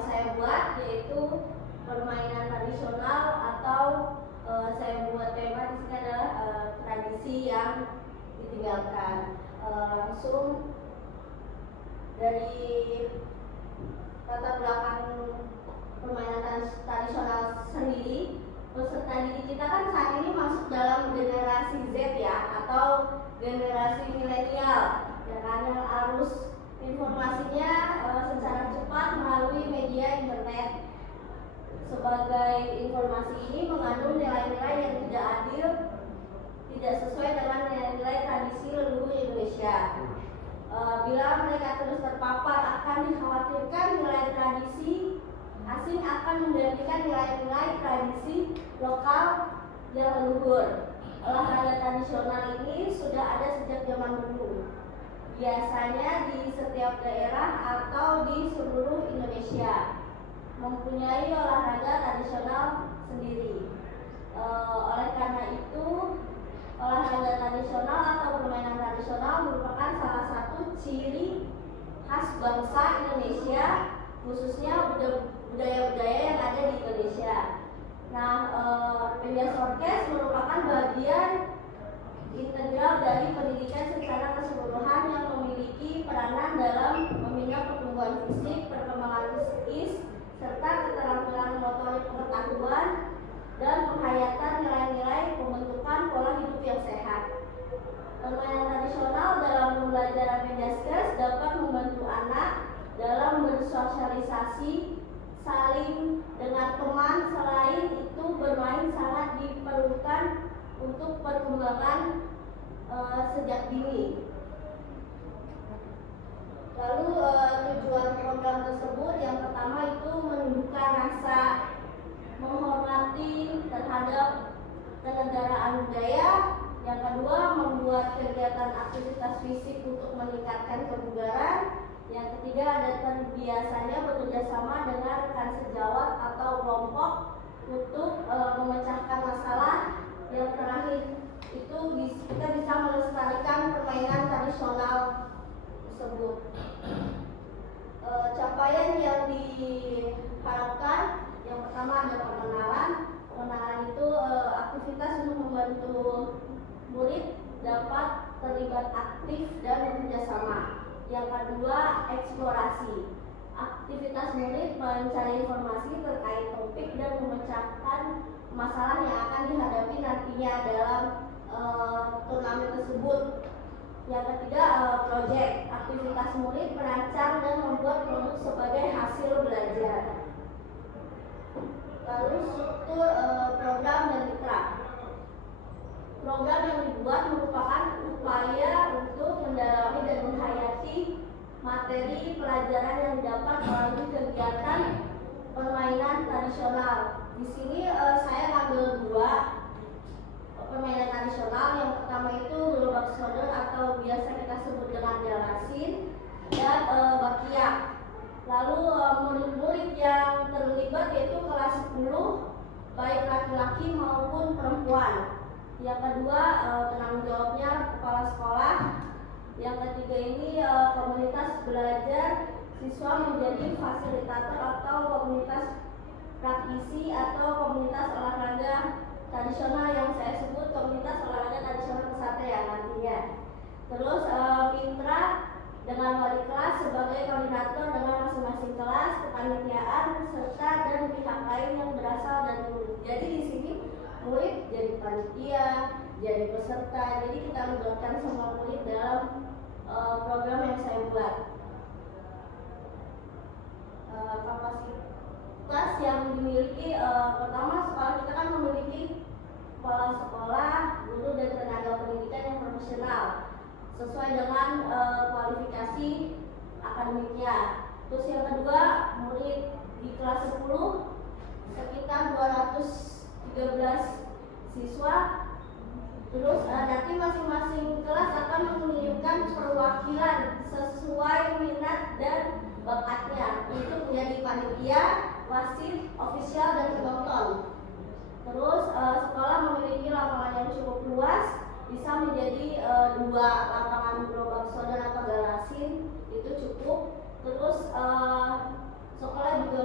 yang saya buat, yaitu permainan tradisional atau saya buat tema di sini adalah tradisi yang ditinggalkan. Langsung dari latar belakang permainan tradisional sendiri, peserta didik kita kan saat ini masuk dalam generasi Z ya, atau generasi milenial, ya kan, yang arus informasinya secara cepat melalui media internet. Sebagai informasi ini mengandung nilai-nilai yang tidak adil, tidak sesuai dengan nilai-nilai tradisi leluhur Indonesia. Bila mereka terus terpapar, akan dikhawatirkan nilai tradisi asing akan menggantikan nilai-nilai tradisi lokal yang leluhur. Olahraga tradisional ini sudah ada sejak zaman dulu, biasanya di setiap daerah atau di seluruh Indonesia mempunyai olahraga tradisional sendiri. Oleh karena itu, olahraga tradisional atau permainan tradisional merupakan salah satu ciri khas bangsa Indonesia, khususnya budaya-budaya yang ada di Indonesia. Nah, Penjas Orkes merupakan bagian integral dari pendidikan secara keseluruhan yang memiliki peranan dalam membina pertumbuhan fisik, perkembangan psikis, serta keterampilan motorik pengetahuan dan penghayatan nilai-nilai pembentukan pola hidup yang sehat. Permainan tradisional dalam pembelajaran Penjaskes dapat membantu anak dalam bersosialisasi, saling dengan teman. Selain itu, bermain sangat diperlukan untuk perkembangan sejak dini. Lalu tujuan program tersebut yang pertama itu menunjukkan rasa menghormati terhadap penyelenggaraan budaya. Yang kedua, membuat kegiatan aktivitas fisik untuk meningkatkan kebugaran. Yang ketiga, ada terbiasanya bekerja sama dengan rekan sejawat atau kelompok untuk memecahkan masalah. Yang terakhir itu kita bisa melestarikan permainan tradisional tersebut. Capaian yang diharapkan, yang pertama ada pengenalan. Pengenalan itu aktivitas untuk membantu murid dapat terlibat aktif dan bekerja sama. Yang kedua, eksplorasi. Aktivitas murid mencari informasi terkait topik dan memecahkan masalah yang akan dihadapi nantinya dalam turnamen tersebut. Yang ketiga, proyek. Aktivitas murid merancang dan membuat produk sebagai hasil belajar. Lalu struktur program dan mitra. Program yang dibuat merupakan upaya untuk mendalami dan menghayati materi pelajaran yang didapat melalui kegiatan permainan tradisional. Di sini saya ngambil dua permainan tradisional. Yang pertama itu gerobak sodor atau biasa kita sebut dengan galasin, dan bakiak. Lalu murid-murid yang terlibat yaitu kelas 10, baik laki-laki maupun perempuan. Yang kedua, penanggung jawabnya kepala sekolah. Yang ketiga ini komunitas belajar, siswa menjadi fasilitator atau komunitas praktisi atau komunitas olahraga tradisional yang saya sebut komunitas olahraga tradisional kesatria nantinya. Terus mitra dengan wali kelas sebagai koordinator dengan masing-masing kelas, kepanitiaan, serta dan pihak lain yang berasal dari murid. Jadi di sini murid jadi panitia, jadi peserta. Jadi kita libatkan semua murid dalam program yang saya buat. Kapasitas yang dimiliki, pertama sekolah kita kan memiliki kepala sekolah, guru dan tenaga pendidikan yang profesional sesuai dengan kualifikasi akademiknya. Terus yang kedua, murid di kelas 10 sekitar 213 siswa. Terus nanti masing-masing kelas akan menunjukkan perwakilan sesuai minat dan bakatnya. Itu menjadi panitia, wasit, ofisial dan penonton. Terus sekolah memiliki lapangan yang cukup luas, bisa menjadi 2 lapangan gerobak sodor atau galasin, itu cukup. Terus sekolah juga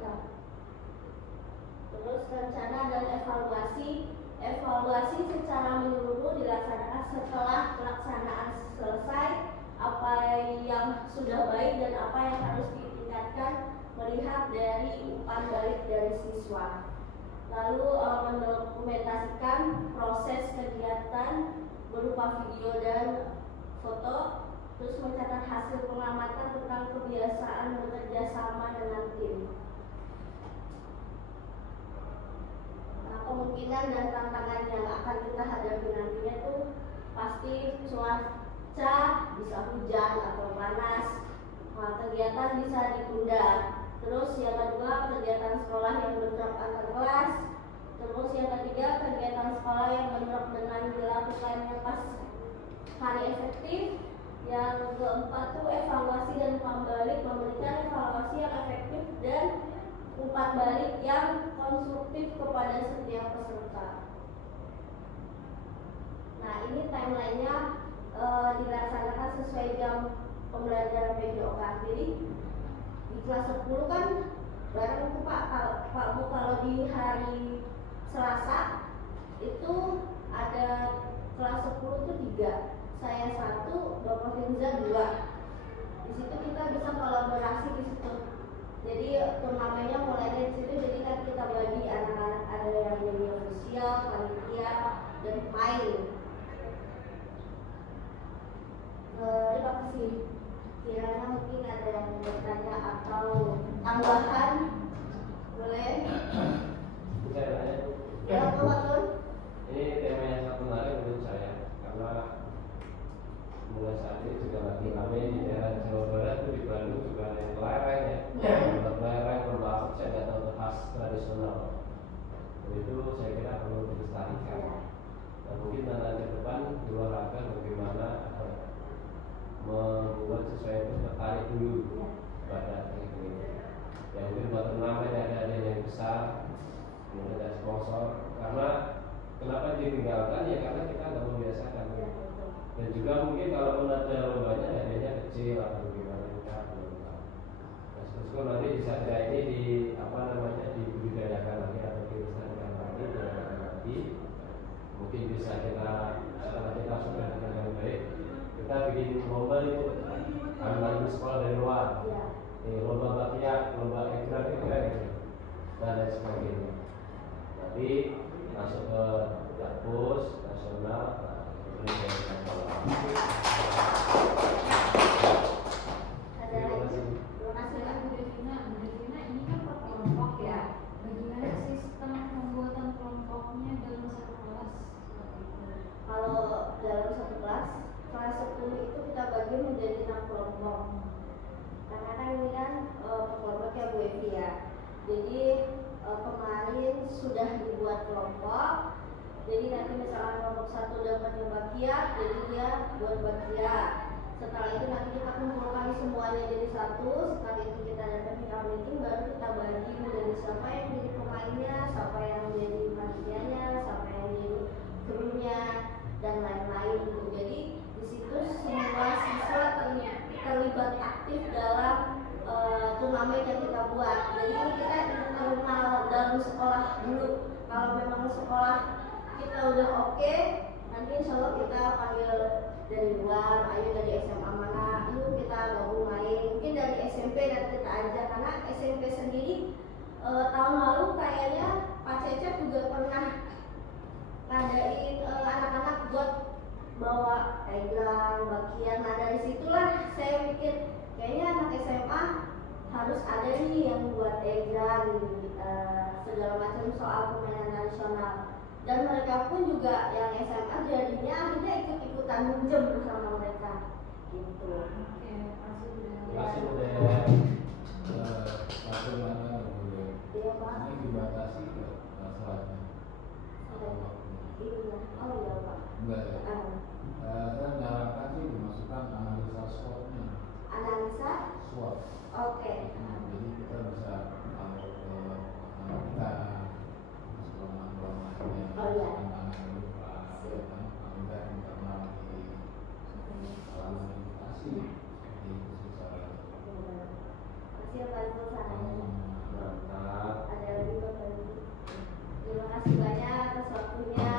Ya. Terus rencana dan evaluasi. Evaluasi secara menyeluruh dilaksanakan setelah pelaksanaan selesai, apa yang sudah baik dan apa yang harus ditingkatkan melihat dari umpan balik dari siswa. Lalu mendokumentasikan proses kegiatan berupa video dan foto, terus mencatat hasil pengamatan tentang kebiasaan bekerja sama dengan tim. Nah, kemungkinan dan tantangan yang akan kita hadapi nantinya tuh pasti cuaca bisa hujan atau panas, nah, kegiatan bisa ditunda. Terus yang kedua, kegiatan sekolah yang bentrok antar kelas. Terus yang ketiga, kegiatan sekolah yang bentrok dengan dilakukannya pas hari efektif. Yang keempat tuh evaluasi dan umpan balik, memberikan evaluasi yang efektif dan umpan balik yang konstruktif kepada setiap peserta. Nah, ini timelinenya dilaksanakan sesuai jam pembelajaran PJOK. Jadi di kelas 10 kan bareng tuh Pak Bu, kalau di hari Selasa itu ada kelas 10 tuh 3, saya 1, Bapak Finza 2. Di situ kita bisa kolaborasi di situ. Jadi turnamennya mulainya di situ. Jadi kan kita bagi anak-anak, ada yang jadi ofisial, panitia, dan pemain. Terima kasih. Kiranya mungkin ada yang bertanya atau tambahan, boleh? Saya tanya. Ya, Pak. Ini tema yang sangat menarik menurut saya, karena mulai saat ini juga lagi kami di daerah Jawa Barat itu di Bandung juga ada yang lereng ya, lereng lembah saya nggak tahu khas tradisional. Dan itu saya kira perlu dilestarikan. Dan mungkin nanti ke depan di olahraga bagaimana membuat sesuatu tertarik dulu pada ini. Ya mungkin buat turnamen ada yang besar, kemudian ada sponsor. Karena kenapa ditinggalkan ya karena kita nggak membiasakan. Dan juga mungkin kalau ada lombanya hadiahnya kecil atau bagaimana kita belum tahu. Nah, seterusnya nanti bisa ini di dibudidayakan lagi atau dilestarikan lagi. Mungkin bisa kita setelah kita sudah dengan baik, kita bikin lomba itu anak sekolah dari luar, lomba baktiak, lomba ekra gitu dan lain sebagainya. Nanti masuk ke kampus nasional. Kalau dalam satu kelas 10 itu kita bagi menjadi 6 kelompok. Karena kan ini kan kelompoknya Bu Evi ya. Jadi kemarin sudah dibuat kelompok. Jadi nanti misalkan kelompok 1 dapatnya bakia, jadi dia buat bakia. Setelah itu nanti kita kumpulkan semuanya jadi satu. Setelah itu kita dapat final meeting, baru kita bagi menjadi siapa yang menjadi pemainnya, siapa yang menjadi panitianya, siapa yang menjadi krunya, dan lain-lain. Jadi di situ semua siswa terlibat aktif dalam turnamen yang kita buat. Jadi ini kita internal dalam sekolah dulu. Kalau memang sekolah kita udah oke, nanti insya Allah kita panggil dari luar, ayo dari SMA mana, ayo kita gabung main. Mungkin dari SMP dan kita ajak, karena SMP sendiri tahun lalu kayaknya Pak Cecep juga pernah ngadain anak-anak buat bawa egrang, bakian. Nah dari situlah saya pikir kayaknya anak SMA harus ada nih yang buat egrang, segala macam soal permainan tradisional. Dan mereka pun juga yang SMA jadinya akhirnya ikut-ikutan minjem bersama mereka gitu. Oke, makasih udah satu mana boleh. Iya Pak. Ini dibatasi ke masalahnya. Iya. Oh iya Pak. Enggak ya. Saya menyarankan sih dimasukkan analisa SWOT-nya. Analisa? SWOT. Oke. Jadi kita bisa tahu kita oh iya. Terima kasih. Terima kasih Pak Ibu. waktunya